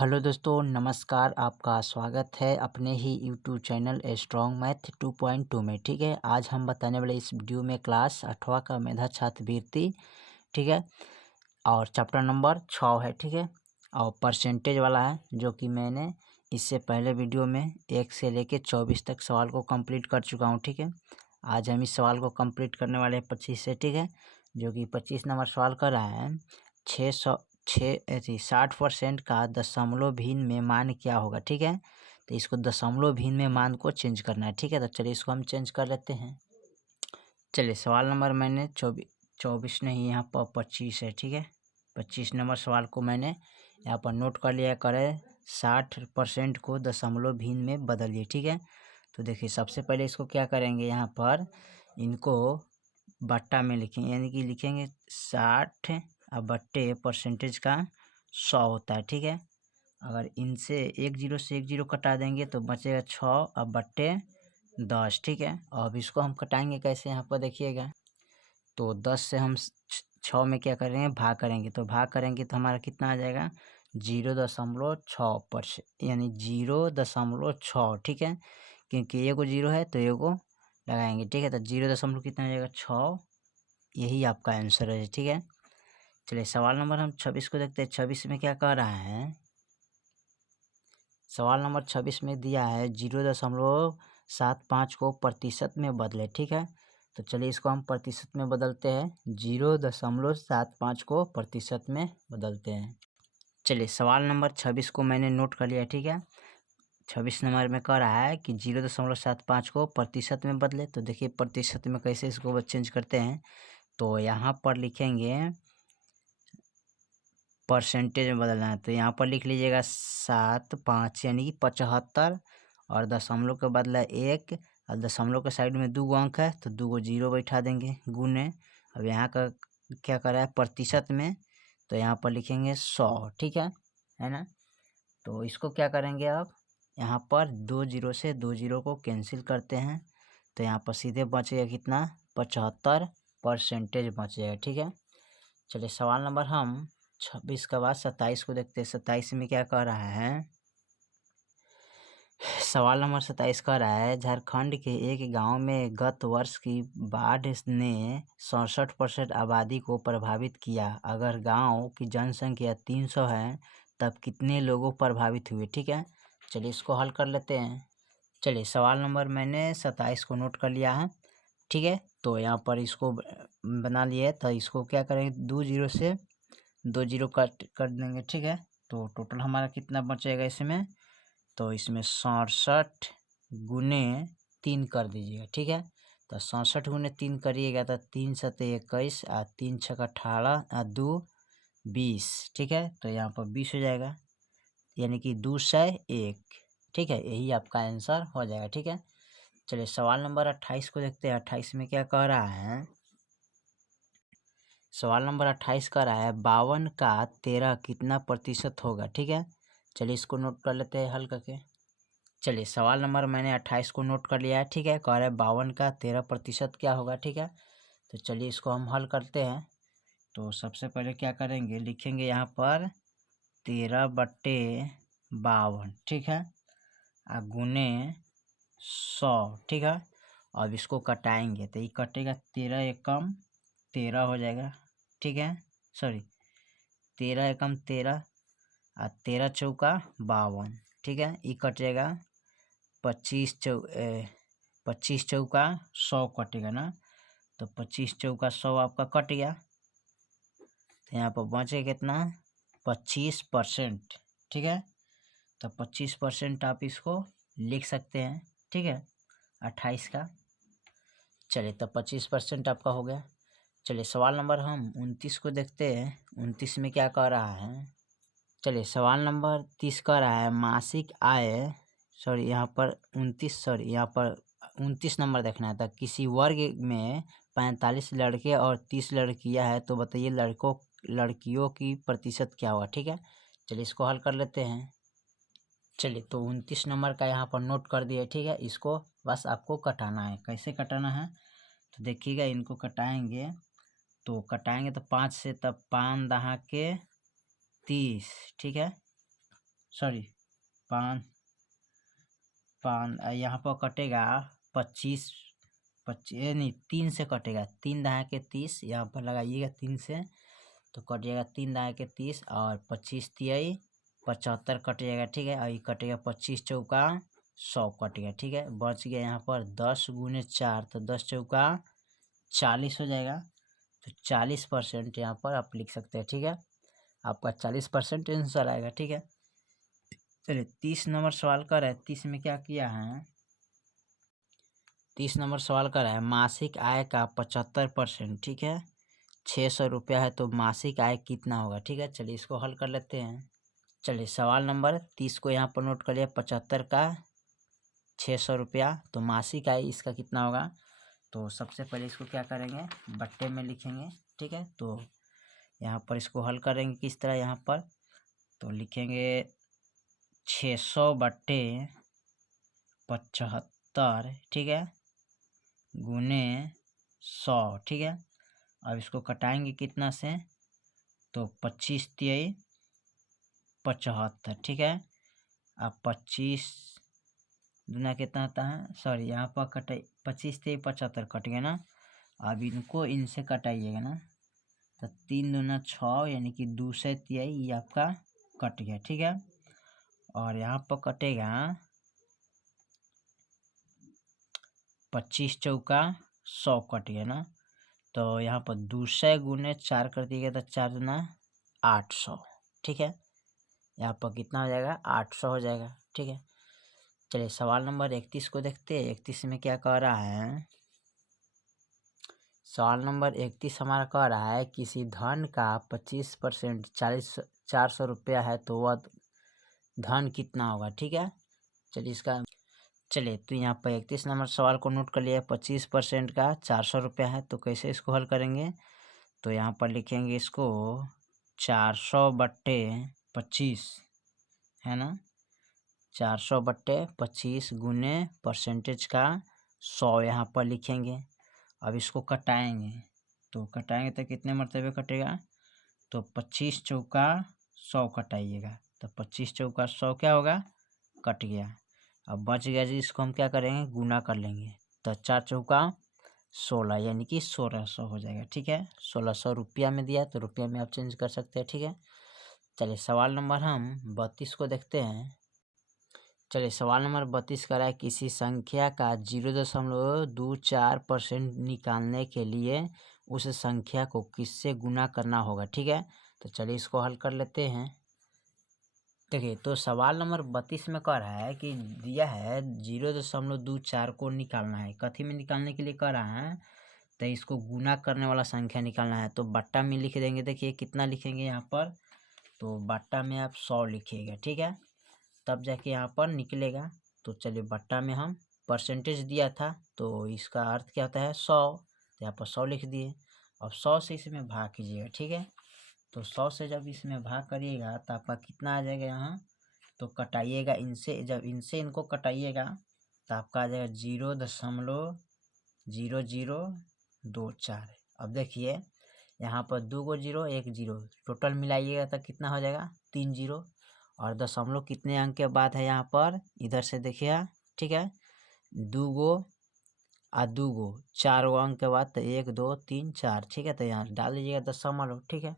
Hello दोस्तों, नमस्कार। आपका स्वागत है अपने ही यूट्यूब चैनल स्ट्रॉन्ग मैथ 2.2 में। ठीक है, आज हम बताने वाले इस वीडियो में क्लास 8वां का मेधा छात्रवृत्ति, ठीक है, और चैप्टर नंबर 6 है। ठीक है, और परसेंटेज वाला है, जो कि मैंने इससे पहले वीडियो में 1 से लेके 24 तक सवाल को कंप्लीट कर चुका हूँ। ठीक है, आज हम इस सवाल को कंप्लीट करने वाले हैं 25 से। ठीक है, जो कि 25 नंबर सवाल कर रहा है 60% का दशमलव भिन्न में मान क्या होगा। ठीक है, तो इसको दशमलव भिन्न में मान को चेंज करना है। ठीक है, तो चलिए इसको हम चेंज कर लेते हैं। चलिए, सवाल नंबर मैंने 24 नहीं, यहाँ पर 25 है। ठीक है, 25 नंबर सवाल को मैंने यहाँ पर नोट कर लिया। करें 60% को दशमलव भिन्न में बदलिए। ठीक है, तो देखिए सबसे पहले इसको क्या करेंगे, यहाँ पर इनको बट्टा में लिखेंगे, यानी कि लिखेंगे 60 अब बट्टे परसेंटेज का 100 होता है। ठीक है, अगर इनसे एक जीरो से एक जीरो कटा देंगे तो बचेगा 6 अब बट्टे 10। ठीक है, और अब इसको हम कटाएंगे कैसे, यहाँ पर देखिएगा। तो 10 से हम 6 में क्या करेंगे, भाग करेंगे। तो भाग करेंगे तो हमारा कितना आ जाएगा, 0.6%, यानी 0.6। ठीक है, क्योंकि एगो जीरो है तो एगो लगाएंगे। ठीक है, तो 0 कितना हो जाएगा, 6। यही आपका आंसर है। ठीक है, चलिए सवाल नंबर हम 26 को देखते हैं। 26 में क्या कह रहा है, सवाल नंबर 26 में दिया है 0.75 को प्रतिशत में बदले। ठीक है, तो चलिए इसको हम प्रतिशत में बदलते हैं, 0.75 को प्रतिशत में बदलते हैं। चलिए सवाल नंबर 26 को मैंने नोट कर लिया। ठीक है, 26 नंबर में कह रहा है कि 0.75 को प्रतिशत में बदले। तो देखिए प्रतिशत में कैसे इसको चेंज करते हैं, तो यहाँ पर लिखेंगे परसेंटेज में बदलना है। तो यहाँ पर लिख लीजिएगा 7.5 यानी कि 75, और दशमलव के बदला 1, और दशमलव के साइड में 2 अंक है तो 2 जीरो बैठा देंगे, गुने। अब यहाँ का क्या करा है, प्रतिशत में, तो यहाँ पर लिखेंगे 100। ठीक है ना। तो इसको क्या करेंगे, अब यहाँ पर 2 जीरो से 2 जीरो को कैंसिल करते हैं, तो यहाँ पर सीधे बचेगा कितना, 75% बचेगा। ठीक है, चलिए सवाल नंबर हम 26 के बाद 27 को देखते हैं। 27 में क्या कह रहा है, सवाल नंबर 27 कह रहा है झारखंड के एक गांव में गत वर्ष की बाढ़ ने 67% आबादी को प्रभावित किया। अगर गांव की जनसंख्या 300 है तब कितने लोगों प्रभावित हुए। ठीक है, चलिए इसको हल कर लेते हैं। चलिए सवाल नंबर मैंने 27 को नोट कर लिया है। ठीक है, तो यहाँ पर इसको बना लिए, तो इसको क्या करेंगे, 2 जीरो से 2 जीरो कट कर देंगे। ठीक है, तो टोटल हमारा कितना बचेगा इसमें, तो इसमें 67 गुने 3 कर दीजिएगा। ठीक है, तो 67 गुने 3 करिएगा तो 3 सते 21, 3 छक 18, 2 20। ठीक है, तो यहाँ पर 20 हो जाएगा, यानी कि 201। ठीक है, यही आपका आंसर हो जाएगा। ठीक है, चलिए सवाल नंबर 28 को देखते हैं। 28 में क्या कह रहा है, सवाल नंबर 28 का रहा है 52 का 13 कितना प्रतिशत होगा। ठीक है, चलिए इसको नोट कर लेते हैं हल करके। चलिए सवाल नंबर मैंने 28 को नोट कर लिया है। ठीक है, कह रहा है 52 का 13% क्या होगा। ठीक है, तो चलिए इसको हम हल करते हैं। तो सबसे पहले क्या करेंगे, लिखेंगे यहाँ पर 13/52। ठीक है, गुने 100। ठीक है, अब इसको कटाएंगे तो ये कटेगा, 13 एकम 13 हो जाएगा। ठीक है, सॉरी, 13 एकम 13, 13 चौका 52। ठीक है, ये कट जाएगा, 25 चौका 100 कटेगा ना, तो 25 चौका 100 आपका कट गया, तो यहाँ पर बचे कितना, 25%। ठीक है, तो 25% आप इसको लिख सकते हैं। ठीक है, 28 का। चलिए, तो 25% आपका हो गया। चलिए सवाल नंबर हम 29 को देखते हैं। 29 में क्या कह रहा है, चलिए सवाल नंबर 30 कह रहा है मासिक आय, सॉरी यहाँ पर 29 नंबर देखना था। किसी वर्ग में 45 लड़के और 30 लड़कियां हैं, तो बताइए लड़कियों की प्रतिशत क्या हुआ। ठीक है, चलिए इसको हल कर लेते हैं। चलिए, तो 29 नंबर का यहाँ पर नोट कर दिए। ठीक है, इसको बस आपको कटाना है। कैसे कटाना है, तो देखिएगा, इनको कटाएंगे तो 5 से, तब 5 दहा के 30। ठीक है, सॉरी, पाँच यहाँ पर कटेगा 25, 25 नहीं 3 से कटेगा, 3 दाएँ के 30 यहाँ पर लगाइएगा 3 से, तो कट जाएगा 3 दाएँ के 30 और 25 तिहाई 75 कट जाएगा। ठीक है, और ये कटेगा 25 चौका 100 कट गया। ठीक है, बच गया यहाँ पर 10 गुने 4, तो 10 चौका 40 हो जाएगा। तो 40% यहाँ पर आप लिख सकते हैं। ठीक है, आपका 40% आंसर आएगा। ठीक है, चलिए 30 नंबर सवाल कर रहा है। 30 में क्या किया है, 30 नंबर सवाल कर रहा है मासिक आय का 75%। ठीक है, 600 रुपया है तो मासिक आय कितना होगा। ठीक है, चलिए इसको हल कर लेते हैं। चलिए सवाल नंबर 30 को यहाँ पर नोट कर लिया, 75 का 600 रुपया, तो मासिक आय इसका कितना होगा। तो सबसे पहले इसको क्या करेंगे, बट्टे में लिखेंगे। ठीक है, तो यहाँ पर इसको हल करेंगे किस तरह, यहाँ पर तो लिखेंगे 600 बट्टे 75। ठीक है, गुने 100। ठीक है, अब इसको कटाएंगे कितना से, तो 25 तिहाई 75। ठीक है, अब 25 दूना कितना आता है, सॉरी यहाँ पर कटाई 25 तिहाई 75 कट गया ना। अब इनको इनसे कटाइएगा ना, तो 3 दूना 6 यानी कि 2 से तिहाई ये आपका कट गया। ठीक है, और यहाँ पर कटेगा 25 चौका 100 कट गया ना। तो यहाँ पर 200 गुने 4 कर दिएगा तो 4 दूना 800। ठीक है, यहाँ पर कितना हो जाएगा, 800 हो जाएगा। ठीक है, चलिए सवाल नंबर 31 को देखते हैं। 31 में क्या कह रहा है, सवाल नंबर 31 हमारा कह रहा है किसी धन का 25% 400 रुपया है तो वह धन कितना होगा। ठीक है, चलिए इसका, चलिए तो यहाँ पर 31 नंबर सवाल को नोट कर लिया। 25% का 400 रुपया है, तो कैसे इसको हल करेंगे, तो यहाँ पर लिखेंगे इसको 400 बट्टे 25 है ना, 400 बट्टे 25 गुने परसेंटेज का 100 यहाँ पर लिखेंगे। अब इसको कटाएंगे, तो कटाएंगे तो कितने मरतबे कटेगा, तो 25 चौका 100 कटाइएगा, तो 25 चौका 100 क्या होगा, कट गया। अब बच गया जी, इसको हम क्या करेंगे, गुना कर लेंगे, तो 4 चौका 16 यानी कि 1600 हो जाएगा। ठीक है, 1600 रुपया में दिया तो रुपया में आप चेंज कर सकते हैं। ठीक है, चलिए सवाल नंबर हम 32 को देखते हैं। चलिए सवाल नंबर 32 का है किसी संख्या का 0.24% निकालने के लिए उस संख्या को किससे गुना करना होगा। ठीक है, तो चलिए इसको हल कर लेते हैं। देखिए, तो सवाल नंबर 32 में कह रहा है कि दिया है 0.24 को निकालना है। कथी में निकालने के लिए कह रहा है, तो इसको गुना करने वाला संख्या निकालना है। तो बट्टा में लिख देंगे। देखिए कितना लिखेंगे यहाँ पर, तो बट्टा में आप 100 लिखिएगा। ठीक है, तब जाके यहाँ पर निकलेगा। तो चलिए बट्टा में हम परसेंटेज दिया था, तो इसका अर्थ क्या होता है 100, तो यहाँ पर 100 लिख दिए। अब 100 से इसमें भाग कीजिएगा। ठीक है, तो 100 से जब इसमें भाग करिएगा तो आपका कितना आ जाएगा यहाँ, तो कटाइएगा इनसे, जब इनसे इनको कटाइएगा तो आपका आ जाएगा 0.0024। अब देखिए यहाँ पर 2 गो 0 1 0 टोटल मिलाइएगा तो कितना हो जाएगा, 3 0। और दशमलव कितने अंक के बाद है यहाँ पर, इधर से देखिए। ठीक है, 2 गो और 2 गो 4 गो अंक के बाद, तो 1 2 3 4। ठीक है, तो यहाँ डाल दीजिएगा दशमलव। ठीक है,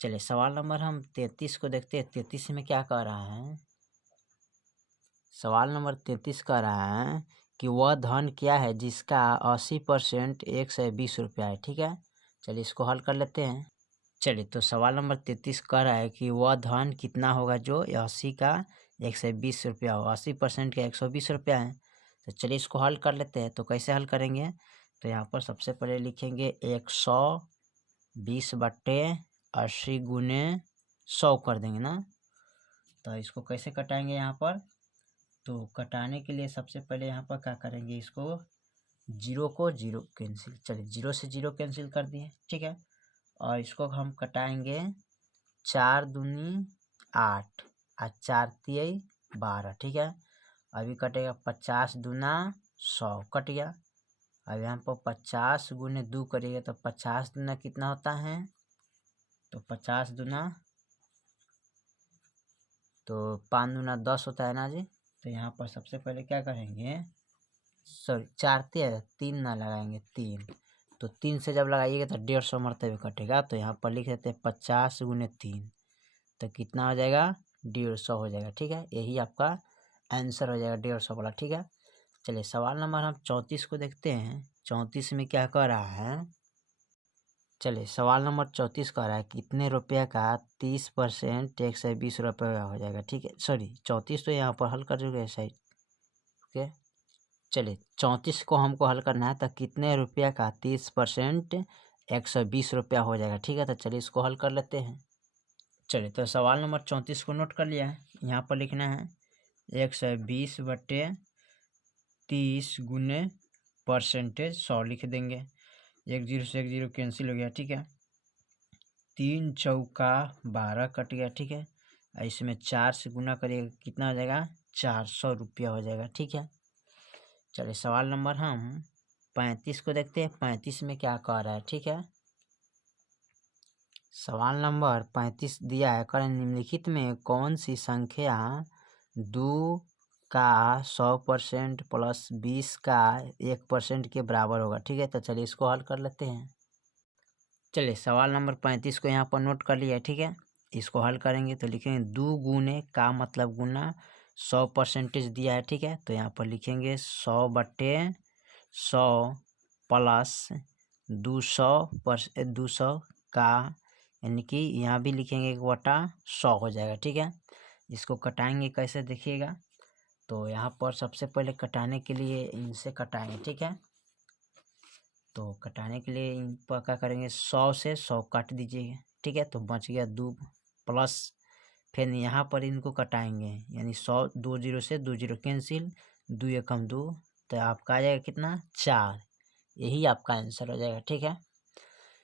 चलिए सवाल नंबर हम 33 को देखते हैं। 33 में क्या कह रहा है, सवाल नंबर 33 कह रहा है कि वह धन क्या है जिसका 80% 120 रुपया है। ठीक है, चलिए इसको हल कर लेते हैं। चलिए तो सवाल नंबर 33 कह रहा है कि वह धन कितना होगा जो 80 का 120 रुपया हो। 80% का 120 रुपया है, तो चलिए इसको हल कर लेते हैं। तो कैसे हल करेंगे, तो यहाँ पर सबसे पहले लिखेंगे 120 बट्टे 80 गुने 100 कर देंगे ना। तो इसको कैसे कटाएंगे यहाँ पर, तो कटाने के लिए सबसे पहले यहाँ पर क्या करेंगे, इसको जीरो को जीरो कैंसिल, चलिए 0 से 0 कैंसिल कर दिए। ठीक है, और इसको हम कटाएंगे 4 दूनी 8 और 4 तिहाई 12। ठीक है, अभी कटेगा 50 दूना 100 कट गया। अब यहाँ पर 50 गुने 2 करिएगा तो 50 दूना कितना होता है, तो 50 दूना तो 5 दूना 10 होता है ना जी। तो यहाँ पर सबसे पहले क्या करेंगे, सॉरी 4 3 ना लगाएंगे 3, तो 3 से जब लगाइएगा तो 150 मरते हुए कटेगा। तो यहाँ पर लिख देते हैं 50 गुने 3, तो कितना हो जाएगा 150 हो जाएगा। ठीक है, यही आपका आंसर हो जाएगा 150 वाला। ठीक है, चलिए सवाल नंबर हम 34 को देखते हैं। 34 में क्या कह रहा है, चलिए सवाल नंबर 34 कह रहा है कितने रुपये का 30% 120 रुपये हो जाएगा। ठीक है, सॉरी 34 तो यहाँ पर हल कर चुके हैं साइड। ओके, चलिए 34 को हमको हल करना है, तो कितने रुपये का 30% 120 रुपया हो जाएगा। ठीक है, तो चलिए इसको हल कर लेते हैं। चलिए तो सवाल नंबर 34 को नोट कर लिया है। यहाँ पर लिखना है 120/30 गुने परसेंटेज 100 लिख देंगे। 1 0 से 1 0 कैंसिल हो गया। ठीक है, 3 चौका 12 कट गया। ठीक है, इसमें 4 से गुना करिएगा कितना हो जाएगा 400 रुपया हो जाएगा। ठीक है, चलिए सवाल नंबर हम 35 को देखते हैं। 35 में क्या कह रहा है। ठीक है, सवाल नंबर 35 दिया है, करें निम्नलिखित में कौन सी संख्या 2 का 100% प्लस 20 का 1% के बराबर होगा। ठीक है, तो चलिए इसको हल कर लेते हैं। चलिए सवाल नंबर 35 को यहाँ पर नोट कर लिया है। ठीक है, इसको हल करेंगे तो लिखेंगे 2 गुने का मतलब गुना 100% दिया है। ठीक है, तो यहाँ पर लिखेंगे 100/100 प्लस 200 का, यानी कि यहाँ भी लिखेंगे 1/100 हो जाएगा। ठीक है, इसको कटाएंगे कैसे देखिएगा। तो यहाँ पर सबसे पहले कटाने के लिए इनसे कटाएंगे। ठीक है, तो कटाने के लिए इन पर क्या करेंगे 100 से 100 काट दीजिएगा। ठीक है, तो बच गया 2 प्लस, फिर यहाँ पर इनको कटाएंगे, यानी 100 2 0 से 2 0 कैंसिल, 2 एकम 2, तो आपका आ जाएगा कितना 4। यही आपका आंसर हो जाएगा। ठीक है,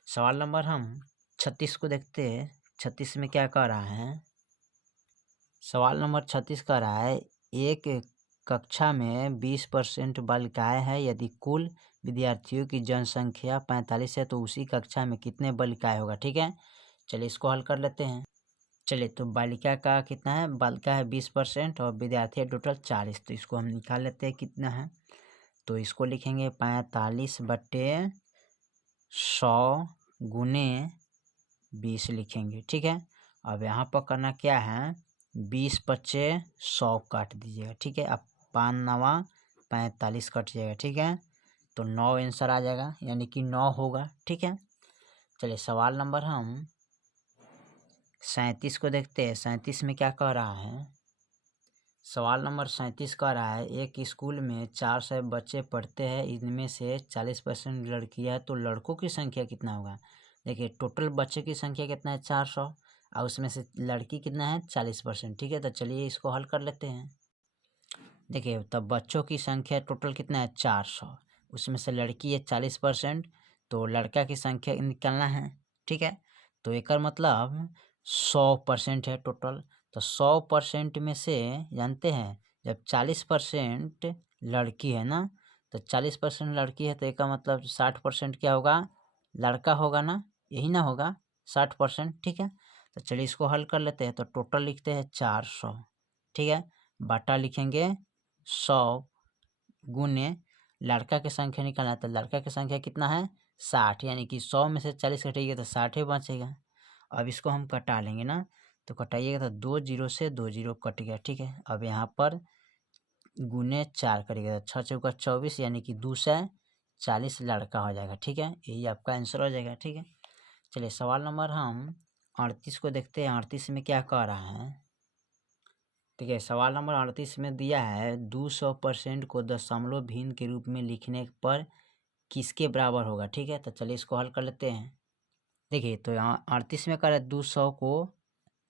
सवाल नंबर हम 36 को देखते हैं। 36 में क्या कह रहा है, सवाल नंबर 36 कह रहा है एक कक्षा में 20% बालिकाएं हैं। यदि कुल विद्यार्थियों की जनसंख्या 45 है तो उसी कक्षा में कितने बालिकाएं होगा। ठीक है, चलिए इसको हल कर लेते हैं। चलिए तो बालिका का कितना है, बालिका है 20% और विद्यार्थी है टोटल 40, तो इसको हम निकाल लेते हैं कितना है। तो इसको लिखेंगे 45/100 गुने 20 लिखेंगे। ठीक है, अब यहाँ पर करना क्या है, 20/100 काट दीजिएगा। ठीक है, अब 5 9 45 कट जाएगा। ठीक है, तो 9 आंसर आ जाएगा, यानी कि 9 होगा। ठीक है, चलिए सवाल नंबर हम 37 को देखते हैं। 37 में क्या कह रहा है, सवाल नंबर 37 कह रहा है एक स्कूल में 400 बच्चे पढ़ते हैं, इनमें से 40% लड़कियां हैं, तो लड़कों की संख्या कितना होगा। देखिए टोटल बच्चे की संख्या कितना है 400, और उसमें से लड़की कितना है 40%। ठीक है, तो चलिए इसको हल कर लेते हैं। देखिए तब बच्चों की संख्या टोटल कितना है 400, उसमें से लड़की है 40%, तो लड़का की संख्या निकालना है। ठीक है, तो एक मतलब 100% है टोटल, तो 100% में से जानते हैं जब 40% लड़की है ना, तो 40% लड़की है तो एक मतलब 60% क्या होगा, लड़का होगा ना, यही ना होगा 60%। ठीक है, तो चलिए इसको हल कर लेते हैं। तो टोटल लिखते हैं 400। ठीक है, बाटा लिखेंगे 100 गुने लड़का की संख्या निकालना है, तो लड़का की संख्या कितना है 60, यानी कि 100 में से 40 घटेगा तो 60 ही बचेगा। अब इसको हम कटा लेंगे ना, तो कटाइएगा तो 2 0 से 2 0 कट गया। ठीक है, अब यहाँ पर गुने 4 करिएगा तो 6 चौका 24, यानी कि 240 लड़का हो जाएगा। ठीक है, यही आपका आंसर हो जाएगा। ठीक है, चलिए सवाल नंबर हम 38 को देखते हैं। 38 में क्या कह रहा है, ठीक है, सवाल नंबर 38 में दिया है 200% को दशमलव भिन्न के रूप में लिखने पर किसके बराबर होगा। ठीक है, तो चलिए इसको हल कर लेते हैं। देखिए तो यहाँ 38 में कर रहा है 200 को,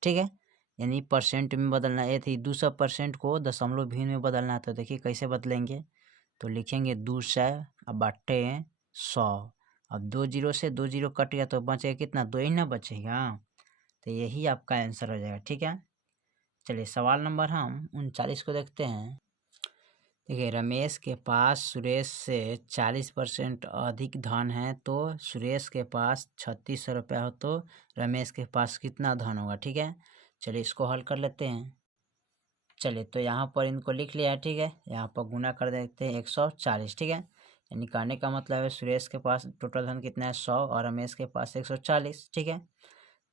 ठीक है, यानी परसेंट में बदलना है, थी 200% को दशमलव भिन्न में बदलना है। तो देखिए कैसे बदलेंगे, तो लिखेंगे 200 अब बटे 100, अब 2 0 से 2 0 कट गया तो बचेगा कितना, 2 ही ना बचेगा, तो यही आपका आंसर हो जाएगा। ठीक है, चलिए सवाल नंबर हम 39 को देखते हैं। देखिए रमेश के पास सुरेश से 40% अधिक धन है, तो सुरेश के पास 3600 रुपया हो तो रमेश के पास कितना धन होगा। ठीक है, चलिए इसको हल कर लेते हैं। चलिए तो यहाँ पर इनको लिख लिया है, ठीक है। यहाँ पर गुना कर देते हैं 140, ठीक है। यानी कहने का मतलब है सुरेश के पास टोटल धन कितना है 100 और रमेश के पास 140, ठीक है।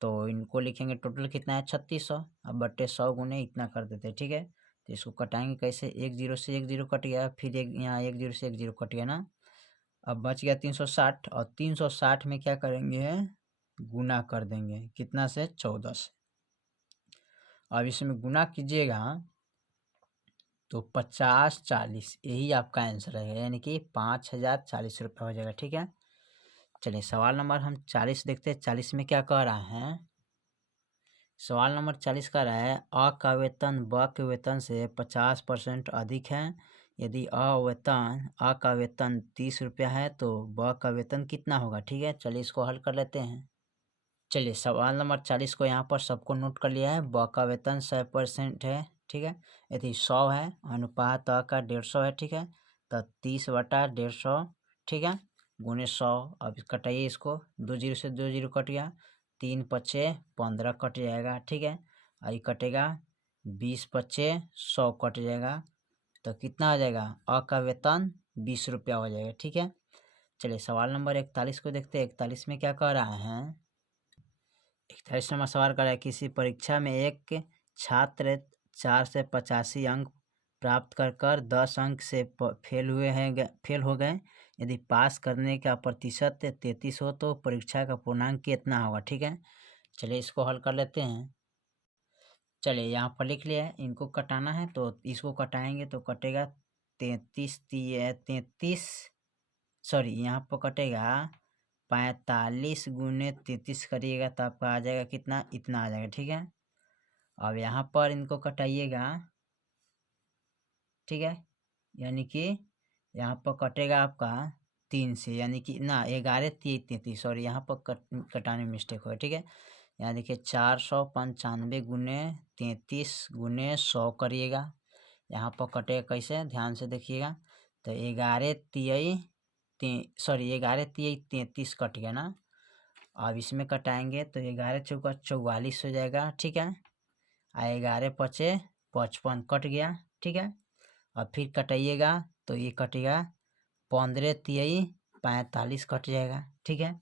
तो इनको लिखेंगे टोटल कितना है 3600, अब बट्टे 100 गुने इतना कर देते हैं, ठीक है। तो इसको कटाएंगे कैसे, एक जीरो से एक जीरो कट गया, फिर एक यहाँ एक जीरो से एक जीरो कट गया ना। अब बच गया 360 और 360 में क्या करेंगे, गुना कर देंगे कितना से 14 से। अब इसमें गुना कीजिएगा तो 50-40 यही आपका आंसर है, यानी कि 5040 रुपये हो जाएगा, ठीक है। चलिए सवाल नंबर हम 40 देखते हैं। 40 में क्या कह रहा है, सवाल नंबर 40 कह रहा है अ का वेतन ब के वेतन से 50% अधिक है। यदि अ का वेतन 30 रुपया है तो ब का वेतन कितना होगा, ठीक है। चलिए इसको हल कर लेते हैं। चलिए सवाल नंबर 40 को यहाँ पर सबको नोट कर लिया है। ब का वेतन 100% है, ठीक है। यदि 100 है, अनुपात अ का 150 है, ठीक है। तो 30/150, ठीक है, गुने 100। अब कटाइए इसको, 2 जीरो से 2 जीरो कट गया, 3×5=15 कट जाएगा, ठीक है। और ये कटेगा 20×5=100 कट जाएगा। तो कितना हो जाएगा, अ का वेतन 20 रुपया हो जाएगा, ठीक है। चलिए सवाल नंबर 41 को देखते हैं। 41 में क्या कह रहा है, 41 नंबर सवाल कर रहा है किसी परीक्षा में एक छात्र 4 से 85 अंक प्राप्त कर 10 अंक से फेल हो गए। यदि पास करने का प्रतिशत 33 हो तो परीक्षा का पूर्णांक कितना होगा, ठीक है। चलिए इसको हल कर लेते हैं। चलिए यहाँ पर लिख लिया है, इनको कटाना है तो इसको कटाएंगे तो कटेगा 33 सॉरी यहाँ पर कटेगा 45 गुने 33 करिएगा तो आपका आ जाएगा कितना, इतना आ जाएगा, ठीक है। अब यहाँ पर इनको कटाइएगा, ठीक है, यानी कि यहाँ पर कटेगा आपका 3 से, यानी कि ना 11 33, सॉरी यहाँ पर कटाने में मिस्टेक हुआ, ठीक है। यहाँ देखिए 495 गुने 33 गुने 100 करिएगा। यहाँ पर कटेगा कैसे, ध्यान से देखिएगा। तो 11×3=33 कट गया ना। अब इसमें कटाएंगे तो 11×4=44 हो जाएगा, ठीक है। 11×5=55 कट गया, ठीक है। अब फिर कटाइएगा तो ये कटेगा 15×3=45 कट जाएगा, ठीक है।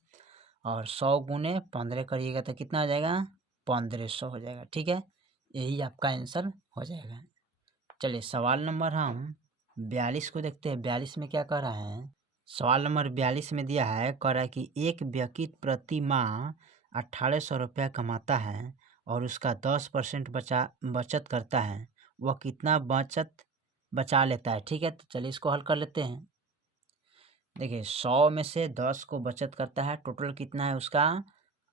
और 100 गुने 15 करिएगा तो कितना हो जाएगा, 1500 हो जाएगा, ठीक है। यही आपका आंसर हो जाएगा। चलिए सवाल नंबर हम 42 को देखते हैं। 42 में क्या कह रहा है, सवाल नंबर 42 में दिया है, कह रहा है कि एक व्यक्ति प्रति माह 1800 रुपया कमाता है और उसका 10% बचत करता है, वह कितना बचा लेता है, ठीक है। तो चलिए इसको हल कर लेते हैं। देखिए 100 में से 10 को बचत करता है, टोटल कितना है उसका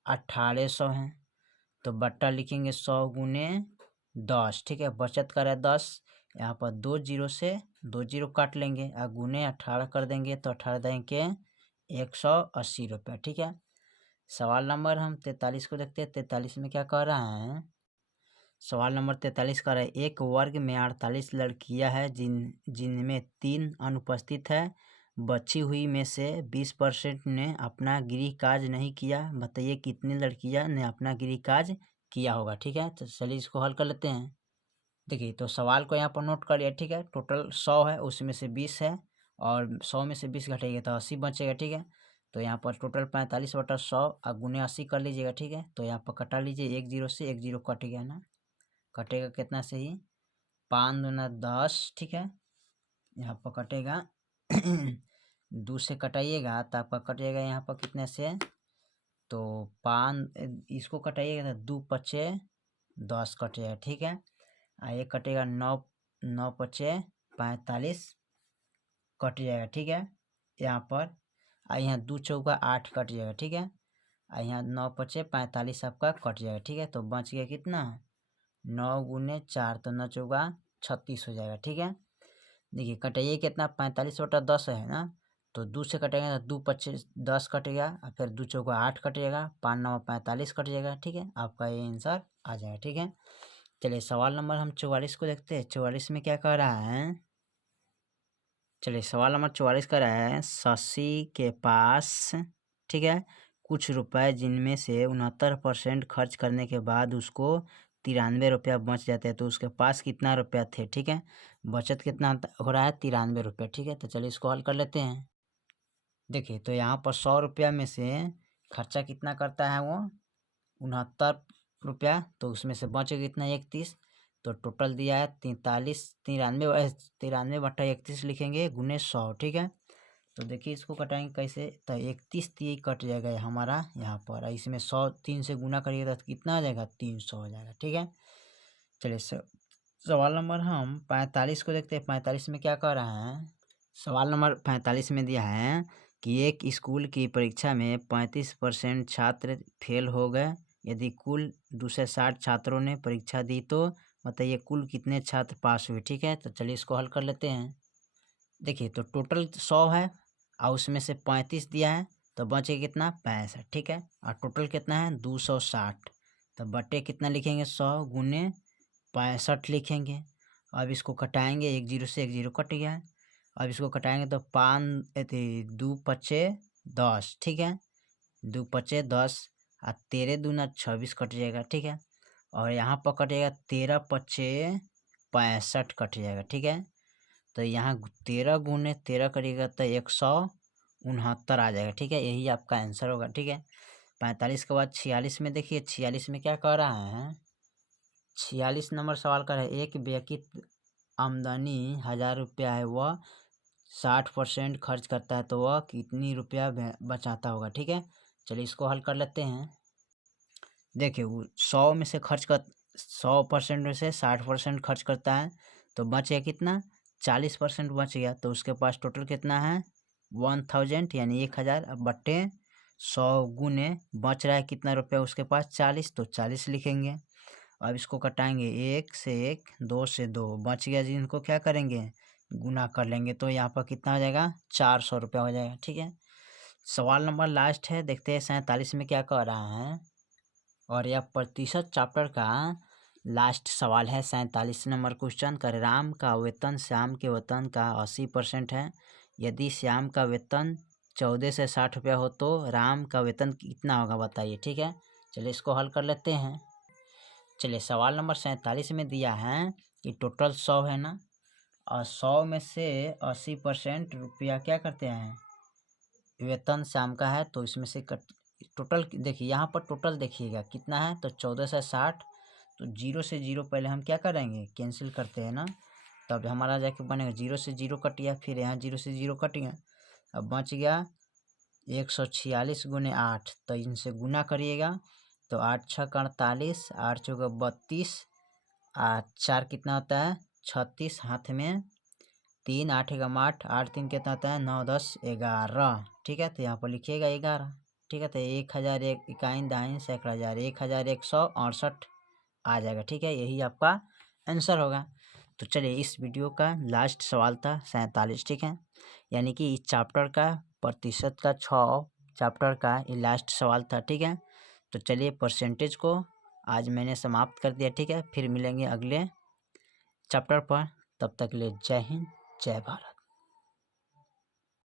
1800 है। तो बट्टा लिखेंगे 100 गुने 10, ठीक है। बचत करा 10, यहाँ पर 2 जीरो से 2 जीरो काट लेंगे और गुने 18 कर देंगे तो 18 देंगे 180 रुपये, ठीक है। सवाल नंबर हम 43 को देखते हैं। 43 में क्या कह रहा है, सवाल नंबर 43 कह रहा है एक वर्ग में 48 लड़कियां हैं जिनमें 3 अनुपस्थित है। बची हुई में से 20% ने अपना गृह कार्य नहीं किया। बताइए कितनी लड़कियां ने अपना गृह कार्य किया होगा, ठीक है। तो चलिए इसको हल कर लेते हैं। देखिए तो सवाल को यहाँ पर नोट कर लिया, ठीक है। टोटल 100 है, उसमें से 20 है और 100 में से 20 घटेगा तो 80 बचेगा, ठीक है। तो यहाँ पर टोटल 45/100 और गुने 80 कर लीजिएगा, ठीक है। तो यहाँ पर कटा लीजिए, 1 जीरो से 1 जीरो कट गया ना, कटेगा कितना से ही 5 दूना 10, ठीक है। यहाँ पर कटेगा 2 से कटाइएगा तो आपका कट जाएगा यहाँ पर कितने से, तो 5 इसको कटाइएगा तो 2×5=10 कट जाएगा, ठीक है। ये कटेगा 9×5=45 कट जाएगा, ठीक है। यहाँ पर यहाँ 2×4=8 कट जाएगा, ठीक है। यहाँ 9×5=45 आपका कट जाएगा, ठीक है। तो बच गया कितना, 9 गुने 4 तो 9×4=36 हो जाएगा, ठीक है। देखिए कटाइए कितना, 45/10 है ना, तो 2 से कटेगा तो 2×5=10 कटेगा और फिर 2×4=8 कटेगा, 5×9=45 कट जाएगा, ठीक है। आपका ये आंसर आ जाएगा, ठीक है। चलिए सवाल नंबर हम 44 को देखते हैं। 44 में क्या कह रहा है, चलिए सवाल नंबर 44 कह रहा है शशि के पास, ठीक है, कुछ रुपए जिनमें से 69% खर्च करने के बाद उसको 93 रुपया बच जाते हैं, तो उसके पास कितना रुपया थे, ठीक है। बचत कितना हो रहा है, 93 रुपया, ठीक है। तो चलिए इसको हल कर लेते हैं। देखिए तो यहाँ पर 100 रुपया में से खर्चा कितना करता है वो, 69 रुपया, तो उसमें से बचे कितना, 31। तो टोटल दिया है 43, 93/31 लिखेंगे गुने 100, ठीक है। तो देखिए इसको कटाएंगे कैसे, तो 31 3 कट जाएगा ये हमारा यहाँ पर, और इसमें 100 3 से गुना करिएगा तो कितना आ जाएगा, 300 हो जाएगा, ठीक है। चलिए सवाल नंबर हम 45 को देखते हैं। 45 में क्या कह रहा है, सवाल नंबर 45 में दिया है कि एक स्कूल की परीक्षा में 35% छात्र फेल हो गए। यदि कुल दूसरे 60 छात्रों ने परीक्षा दी तो बताइए कुल कितने छात्र पास हुए, ठीक है। तो चलिए इसको हल कर लेते हैं। देखिए तो टोटल 100 है और उसमें से 35 दिया है, तो बचे कितना, 65, ठीक है। और टोटल कितना है, 260। तो बटे कितना लिखेंगे, 100 गुने 65 लिखेंगे। अब इसको कटाएंगे, एक जीरो से एक जीरो कट गया है। अब इसको कटाएंगे तो 2 पचे 10, ठीक है। 2 पचे 10 और 13 दूना 26 कट जाएगा, ठीक है। और यहाँ पर कटेगा 13 पचे 65 कट जाएगा, ठीक है। तो यहाँ 13 गुने 13 करिएगा तो 169 आ जाएगा, ठीक है। यही आपका आंसर होगा, ठीक है। 45 के बाद 46 में देखिए, 46 में क्या कह रहा है, 46 नंबर सवाल का है, एक व्यक्ति आमदनी 1000 रुपया है, वह 60% खर्च करता है, तो वह कितनी रुपया बचाता होगा, ठीक है। चलिए इसको हल कर लेते हैं। देखिए वो 100 में से 100% में से 60% खर्च करता है, तो बच गया कितना, 40% बच गया। तो उसके पास टोटल कितना है, 1000 यानी 1000। अब बट्टे 100 गुने बच रहा है कितना रुपया उसके पास, 40, तो 40 लिखेंगे। अब इसको कटाएंगे, 1 से 1 2 से 2 बच गया, जिनको क्या करेंगे, गुना कर लेंगे, तो यहाँ पर कितना हो जाएगा, 400 रुपया हो जाएगा, ठीक है। सवाल नंबर लास्ट है, देखते हैं 47 में क्या कह रहा है। और यह प्रतिशत चैप्टर का लास्ट सवाल है, 47 नंबर क्वेश्चन का। राम का वेतन श्याम के वेतन का 80% है। यदि श्याम का वेतन 14 से 60 रुपया हो तो राम का वेतन कितना होगा बताइए, ठीक है। चलिए इसको हल कर लेते हैं। चलिए सवाल नंबर 47 में दिया है कि टोटल 100 है ना, और 100 में से 80% रुपया क्या करते हैं, वेतन श्याम का है, तो इसमें से टोटल देखिए, यहाँ पर टोटल देखिएगा कितना है, तो 14 से 60, तो 0 से 0 पहले हम क्या करेंगे, कैंसिल करते हैं ना, तब हमारा जाके बनेगा 0 से 0 कट गया, फिर यहाँ 0 से 0 कट गया। अब बच गया 146 गुने 8, तो इनसे गुना करिएगा, तो 8 6 48, 8 चौका 32, 4 कितना होता है, 36, हाथ में 3, 8 एकम 8, 8 3 कितना होता है, 9 10 11, ठीक है। तो यहाँ पर लिखिएगा 11, ठीक है। तो 1001 इकाइन दाइन सैकड़ा हजार, 1168 आ जाएगा, ठीक है। यही आपका आंसर होगा। तो चलिए इस वीडियो का लास्ट सवाल था 47, ठीक है। यानी कि इस चैप्टर का प्रतिशत का 6 चैप्टर का ये लास्ट सवाल था, ठीक है। तो चलिए परसेंटेज को आज मैंने समाप्त कर दिया, ठीक है। फिर मिलेंगे अगले चैप्टर पर, तब तक के लिए जय हिंद जय भारत।